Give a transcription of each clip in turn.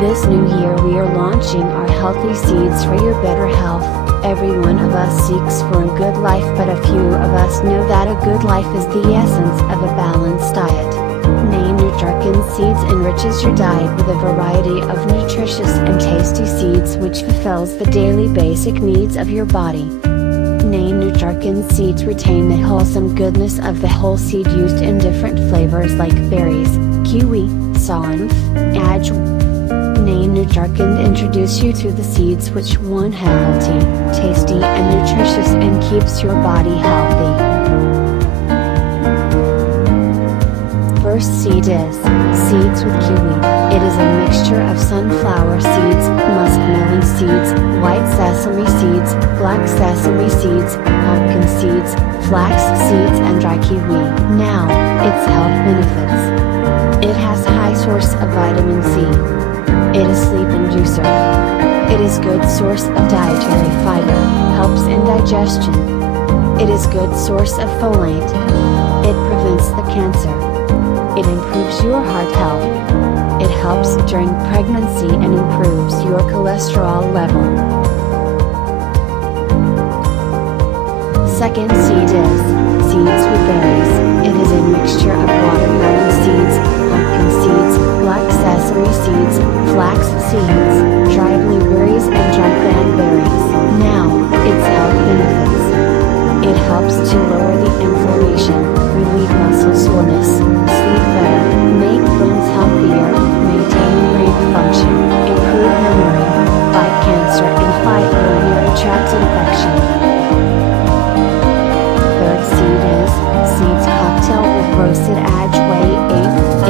This new year we are launching our healthy seeds for your better health. Every one of us seeks for a good life, but a few of us know that a good life is the essence of a balanced diet. Nain Nutrikind seeds enriches your diet with a variety of nutritious and tasty seeds which fulfills the daily basic needs of your body. Nain Nutrikind seeds retain the wholesome goodness of the whole seed used in different flavors like berries, kiwi, saunf, Ajwain. Nain Nutrikind introduce you to the seeds which one healthy, tasty and nutritious and keeps your body healthy. First seed is seeds with kiwi. It is a mixture of sunflower seeds, muskmelon seeds, white sesame seeds, black sesame seeds, pumpkin seeds, flax seeds and dry kiwi. Now, its health benefits. It has high source of vitamin C. It is sleep inducer. It is good source of dietary fiber, helps in digestion. It is good source of folate. It prevents the cancer. It improves your heart health. It helps during pregnancy and improves your cholesterol level. Second seed is seeds with berries. It is a mixture of watermelon seeds, pumpkin seeds, black sesame seeds, flax seeds, dry blueberries and dry cranberries. Now, its health benefits. It helps to lower the inflammation, relieve muscle soreness, sleep better, make bones healthier, maintain brain function, improve memory, fight cancer and fight urinary tract infection. Third seed is seeds cocktail with roasted Ajwain.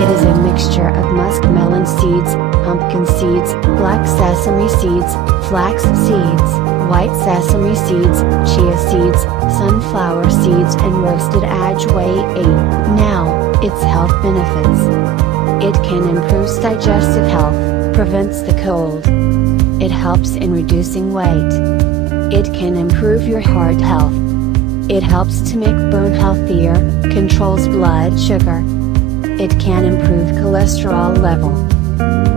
It is a mixture of muskmelon seeds, pumpkin seeds, black sesame seeds, flax seeds, white sesame seeds, chia seeds, sunflower seeds and roasted Ajwain. Now, its health benefits. It can improve digestive health, prevents the cold. It helps in reducing weight. It can improve your heart health. It helps to make bone healthier, controls blood sugar. It can improve cholesterol level.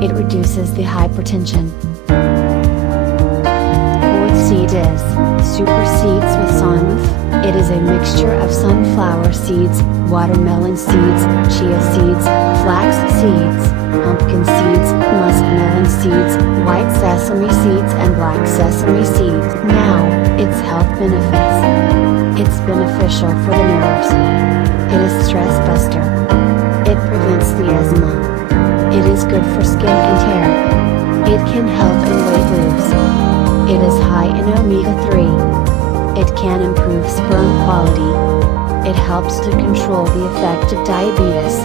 It reduces the hypertension. Fourth seed is super seeds with saunf. It is a mixture of sunflower seeds, watermelon seeds, chia seeds, flax seeds, pumpkin seeds, muskmelon seeds, white sesame seeds and black sesame seeds. Now, its health benefits. It's beneficial for the nerves. It is stress buster. It prevents the asthma. It is good for skin and hair. It can help in weight loss. It is high in omega-3. It can improve sperm quality. It helps to control the effect of diabetes.